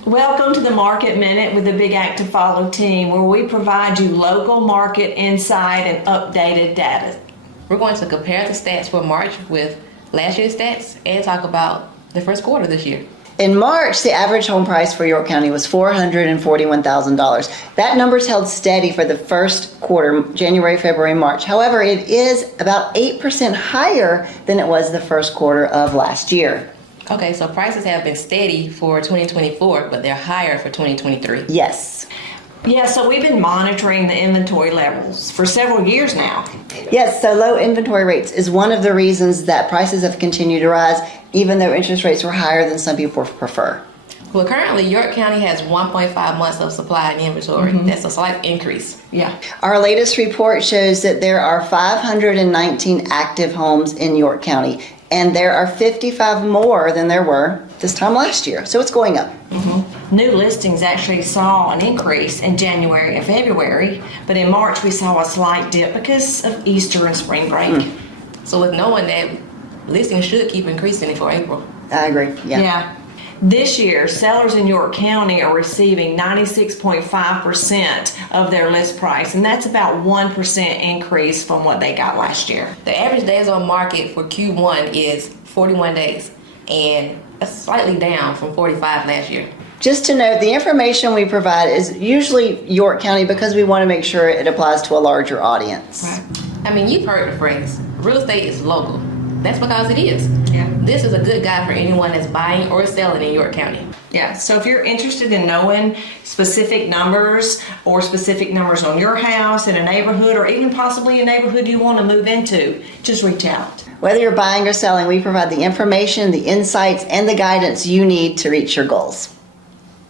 Welcome to the Market Minute with the Bigach2Follow Team, where we provide you local market insight and updated data. We're going to compare the stats for March with last year's stats and talk about the first quarter this year. In March, the average home price for York County was $441,000. That number's held steady for the first quarter, January, February, March. However, it is about 8% higher than it was the first quarter of last year. Okay, so prices have been steady for 2024, but they're higher for 2023. Yes. Yeah, so we've been monitoring the inventory levels for several years now. Yes, so low inventory rates is one of the reasons that prices have continued to rise, even though interest rates were higher than some people prefer. Well, currently, York County has 1.5 months of supply and inventory. That's a slight increase. Yeah. Our latest report shows that there are 519 active homes in York County, and there are 55 more than there were this time last year. So it's going up. New listings actually saw an increase in January and February, but in March we saw a slight dip because of Easter and spring break. So with knowing that, listings should keep increasing for April. I agree. Yeah. This year, sellers in York County are receiving 96.5% of their list price, and that's about 1% increase from what they got last year. The average days on market for Q1 is 41 days, and that's slightly down from 45 last year. Just to note, the information we provide is usually York County because we want to make sure it applies to a larger audience. Right. I mean, you've heard the phrase, real estate is local. That's because it is. Yeah. This is a good guide for anyone that's buying or selling in York County. Yeah, so if you're interested in knowing specific numbers or specific numbers on your house in a neighborhood or even possibly a neighborhood you want to move into, just reach out. Whether you're buying or selling, we provide the information, the insights, and the guidance you need to reach your goals.